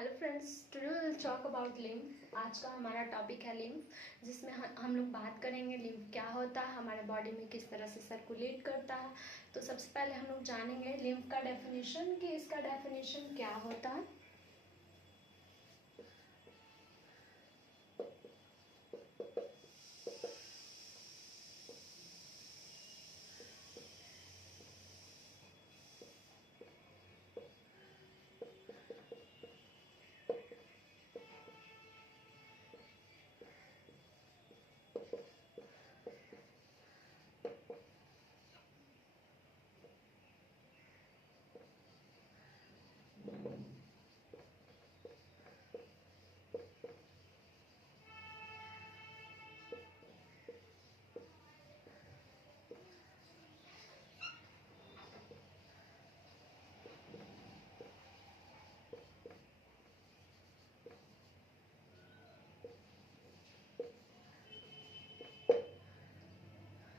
Hello friends, today will talk about lymph. आज का हमारा टॉपिक है लिम्फ, जिसमें हम लोग बात करेंगे लिम्फ क्या होता है, हमारे बॉडी में किस तरह से सर्कुलेट करता है। तो सबसे पहले हम लोग जानेंगे लिम्फ का डेफिनेशन कि इसका डेफिनेशन क्या होता है।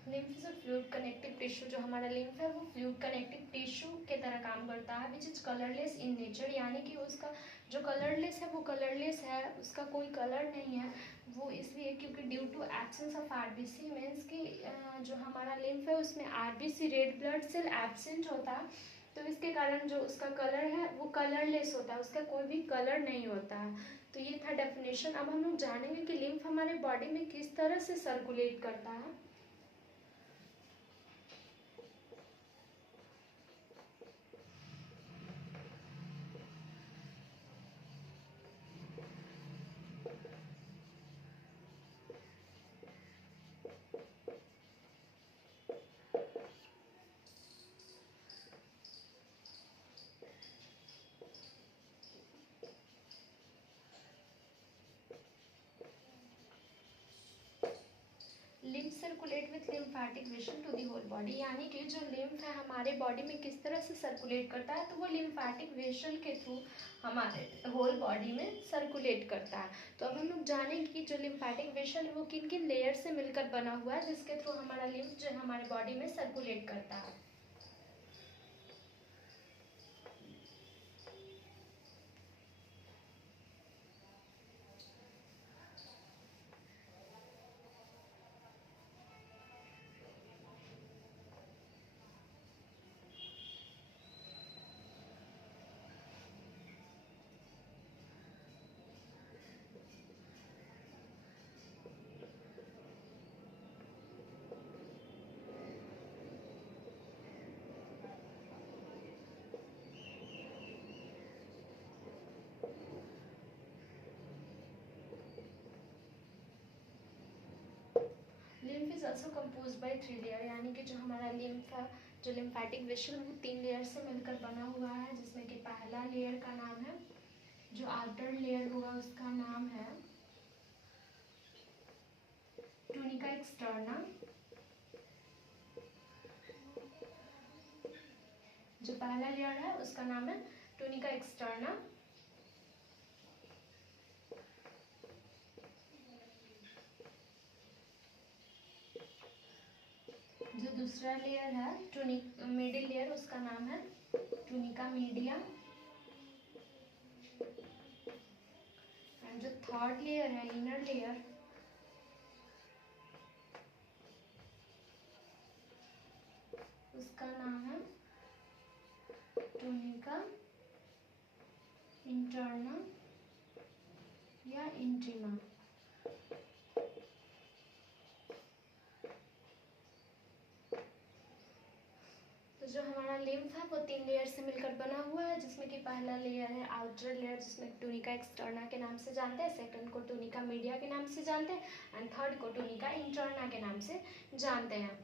Lymph is a fluid connective tissue. जो हमारा लिम्फ है वो फ्लूइड कनेक्टिव टिश्यू के तरह काम करता है, which is colourless in nature, यानी कि उसका जो कलरलेस है वो कलरलेस है, उसका कोई कलर नहीं है। वो इसलिए क्योंकि due to absence of RBC means कि जो हमारा लिम्फ है उसमें RBC red blood cell absent होता है, तो इसके कारण जो उसका कलर है वो कलरलेस होता है, उसका कोई भी कलर नहीं होता है। तो ये था डेफिनेशन। अब हम लोग जानेंगे कि लिम्फ हमारे बॉडी में किस तरह से सर्कुलेट करता है। Lymph circulate with lymphatic vessel to the whole body, यानी कि जो लिम्फ है हमारे बॉडी में किस तरह से सर्कुलेट करता है, तो वो लिम्फेटिक वेसल के थ्रू हमारे होल बॉडी में सर्कुलेट करता है। तो अब हम लोग जानेंगे कि जो लिम्फेटिक वेसल है वो किन किन लेयर से मिलकर बना हुआ है, जिसके थ्रू हमारा लिम्फ जो है हमारे बॉडी में सर्कुलेट करता है। Lymph is also compose by 3 layer, यानी कि जो हमारा लिम्फ है, जो लिम्फेटिक वेसल वो 3 लेयर से मिलकर बना हुआ है, जिसमें कि पहला लेयर का नाम है, जो आउटर लेयर होगा उसका नाम है टूनिका एक्सटर्ना। जो पहला लेयर है उसका नाम है टूनिका एक्सटर्ना। जो दूसरा लेयर है मिडिल लेयर, उसका नाम है टूनिका मीडिया। एंड जो थर्ड लेयर है, इनर लेयर, उसका नाम है टूनिका इंटरना या इंटीमा। तो जो हमारा लिम्फ है वो 3 लेयर से मिलकर बना हुआ है, जिसमें कि पहला लेयर है आउटर लेयर, जिसमें टूनिका एक्सटर्ना के नाम से जानते हैं, सेकंड को टूनिका मीडिया के नाम से जानते हैं, एंड थर्ड को टूनिका इंटरना के नाम से जानते हैं।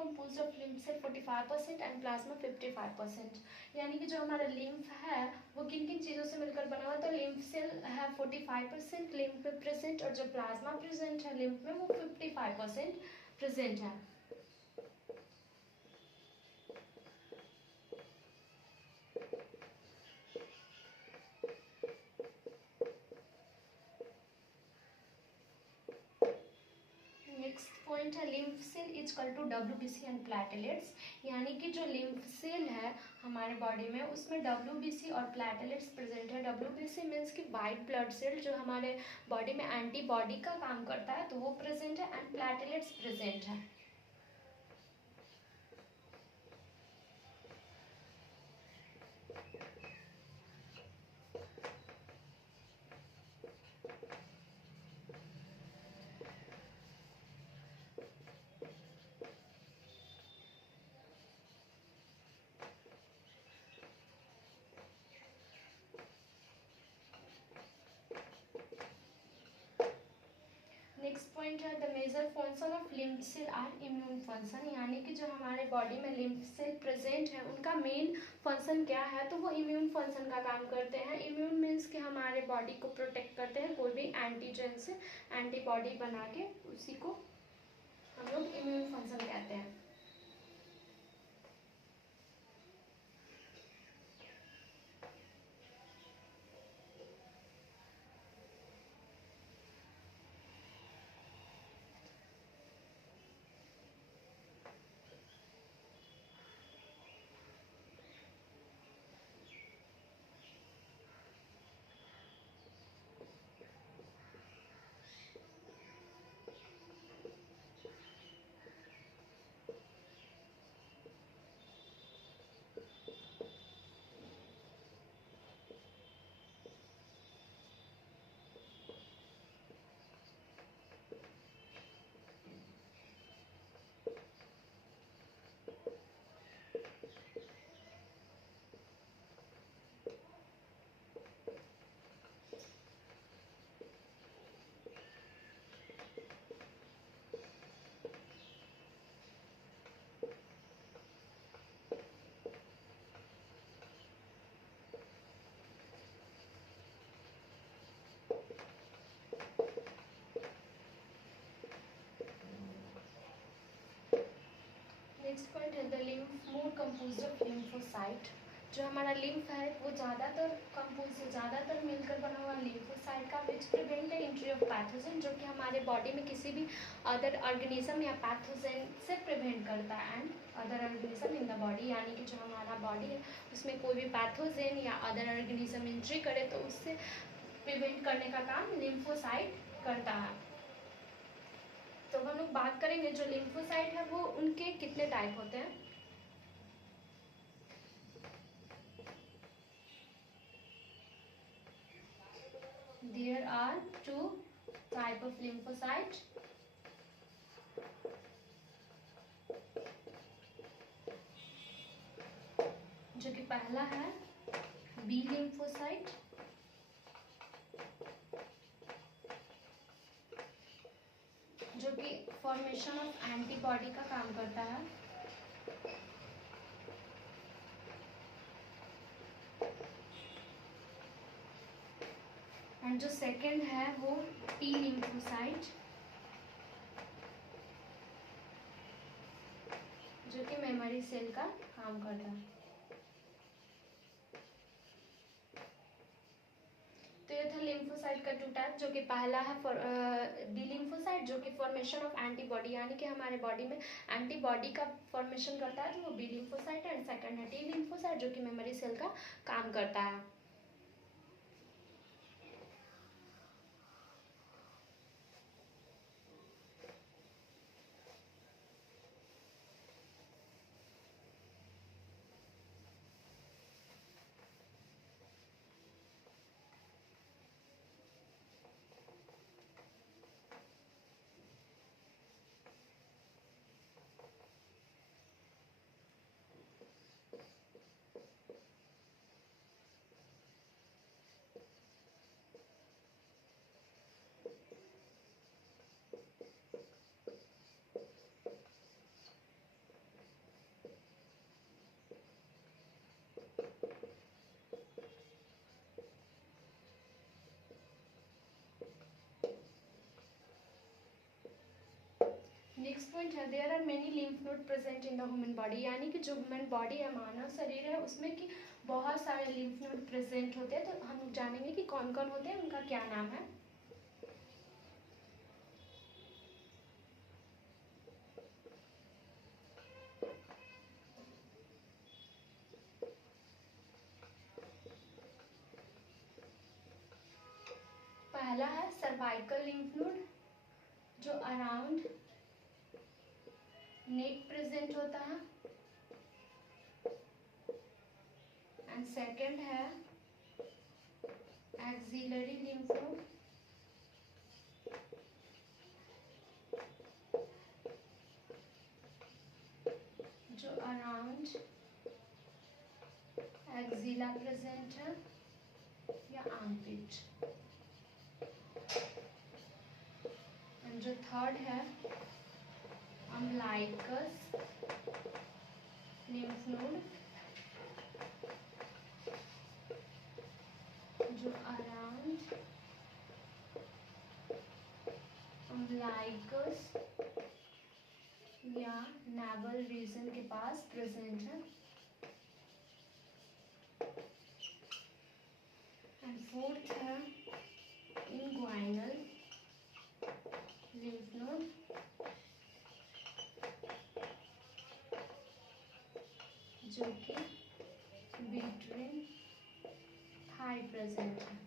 Composed of lymph cell 45% and plasma 55%। यानी कि जो हमारा लिम्फ है वो किन किन चीज़ों से मिलकर बना हुआ है, तो लिम्फ सेल है 45% लिम्फ में प्रेजेंट, और जो प्लाज्मा प्रेजेंट है लिम्फ में वो 55% प्रेजेंट है। नेक्स्ट पॉइंट है lymph cell is equal to WBC and platelets. यानी कि जो लिम्फ सेल है हमारे बॉडी में उसमें WBC और प्लेटलेट्स प्रेजेंट है। WBC मीन्स कि वाइट ब्लड सेल जो हमारे बॉडी में एंटीबॉडी का काम करता है, तो वो प्रेजेंट है, एंड प्लेटलेट्स प्रेजेंट है। नेक्स्ट पॉइंट है the major function of lymph cell are immune function. यानी कि जो हमारे बॉडी में लिम्फ सेल प्रेजेंट है उनका मेन फंक्शन क्या है, तो वो इम्यून फंक्शन का काम करते हैं। इम्यून मीन्स कि हमारे बॉडी को प्रोटेक्ट करते हैं कोई भी एंटीजन से, एंटीबॉडी बना के, उसी को हम लोग इम्यून फंक्शन कहते हैं। नेक्स्ट पॉइंट है the lymph more composed of lymphocyte. जो हमारा लिम्फ है वो ज़्यादातर मिलकर बना हुआ लिम्फोसाइट का, which prevent the entry of pathogen, जो कि हमारे बॉडी में किसी भी अदर ऑर्गेनिज्म या पैथोजन से प्रिवेंट करता है, and other organism in the body. यानी कि जो हमारा बॉडी है उसमें कोई भी पैथोजन या अदर ऑर्गेनिज्म एंट्री करे तो उससे प्रिवेंट करने का काम लिम्फोसाइट करता है। तो हम लोग बात करेंगे जो लिम्फोसाइट है वो उनके कितने टाइप होते हैं। There are 2 type of lymphocyte. जो कि पहला है बी लिम्फोसाइट, जो कि फॉर्मेशन ऑफ एंटीबॉडी का काम करता है। एंड जो सेकंड है वो टी लिम्फोसाइट, जो कि मेमोरी सेल का काम करता है। तो ये था लिम्फोसाइट का 2 टाइप, जो कि पहला है बी लिम्फोसाइट जो कि फॉर्मेशन ऑफ एंटीबॉडी, यानी कि हमारे बॉडी में एंटीबॉडी का फॉर्मेशन करता है, तो वो बी लिम्फोसाइट है। एंड सेकंड है टी लिम्फोसाइट जो कि मेमोरी सेल का काम करता है। पॉइंट है, there are many lymph node present in the human body, यानी कि जो ह्यूमन बॉडी है, मानव शरीर है, उसमें कि बहुत सारे लिम्फ नोड प्रेजेंट होते हैं। तो हम लोग जानेंगे कि कौन कौन होते हैं, उनका क्या नाम है। पहला है सर्वाइकल लिम्फ नोड, जो अराउंड नेक प्रेजेंट होता है। एंड सेकंड है एक्सिलरी लिम्फ नोड, जो अराउंड एक्सिला प्रेजेंट है या आर्मपिट। एंड जो थर्ड है अम्बिलिकस लिम्फ नोड, जो अराउंड अम्बिलिकस या नेवल रीजन के पास प्रेजेंट है। एंड फोर्थ है इंग्वाइनल लिम्फ नोड, जो कि बिटवीन थाई प्रेजेंट है।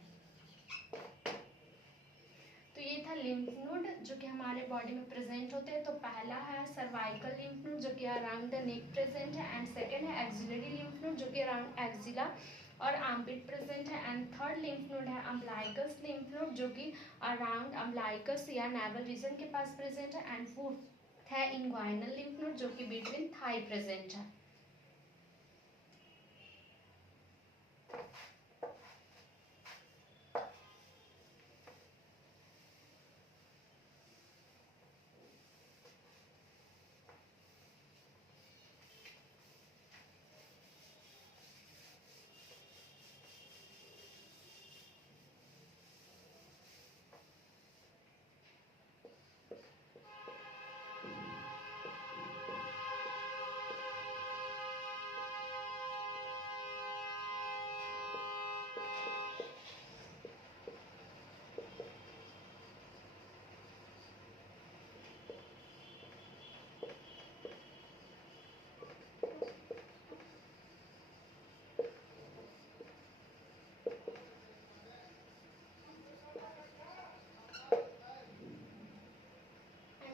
तो ये था लिम्फ नोड जो कि हमारे बॉडी में प्रेजेंट होते हैं। तो पहला है सर्वाइकल लिम्फ नोड, जो कि अराउंड द नेक प्रेजेंट है। एंड सेकंड है एक्सिलरी लिम्फ नोड, जो कि अराउंड एक्सिला और आर्मपिट प्रेजेंट है। एंड थर्ड लिम्फ नोड है अम्बिलिकस लिम्फ नोड, जो कि अराउंड अम्बिलिकस या नेवल रीजन के पास प्रेजेंट है। एंड फोर्थ है इंग्वाइनल लिम्फ नोड, जो कि बिटवीन थाई प्रेजेंट है।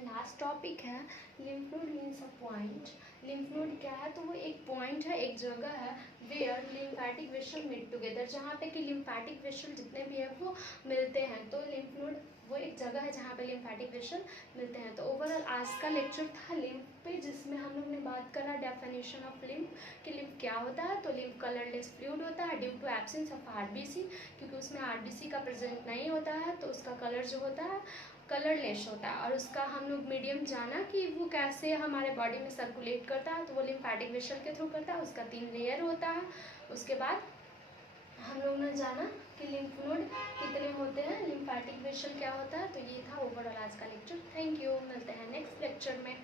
लास्ट टॉपिक है lymph node means a point. Lymph node क्या है? तो वो एक पॉइंट है, एक जगह है where lymphatic vessel meet together, जहाँ पे कि लिम्फेटिक वेसल जितने भी है वो मिलते हैं। तो लिम्फ नोड वो एक जगह है जहाँ पे लिम्फेटिक वेसल मिलते हैं। तो ओवरऑल आज का लेक्चर था लिम्फ पे, जिसमें हम लोग ने बात करा डेफिनेशन ऑफ लिम्फ कि लिम्फ क्या होता है। तो लिम्फ कलरलेस फ्लूइड होता है due to absence of RBC, क्योंकि उसमें आरबीसी का प्रेजेंट नहीं होता है, तो उसका कलर जो होता है कलरलेस होता है। और उसका हम लोग मीडियम जाना कि वो कैसे हमारे बॉडी में सर्कुलेट करता है, तो वो लिम्फेटिक वेसल के थ्रू करता है। उसका 3 लेयर होता है। उसके बाद हम लोग ने जाना कि लिम्फ नोड कितने होते हैं, लिम्फेटिक वेसल क्या होता है। तो ये था ओवरऑल आज का लेक्चर। थैंक यू, मिलते हैं नेक्स्ट लेक्चर में।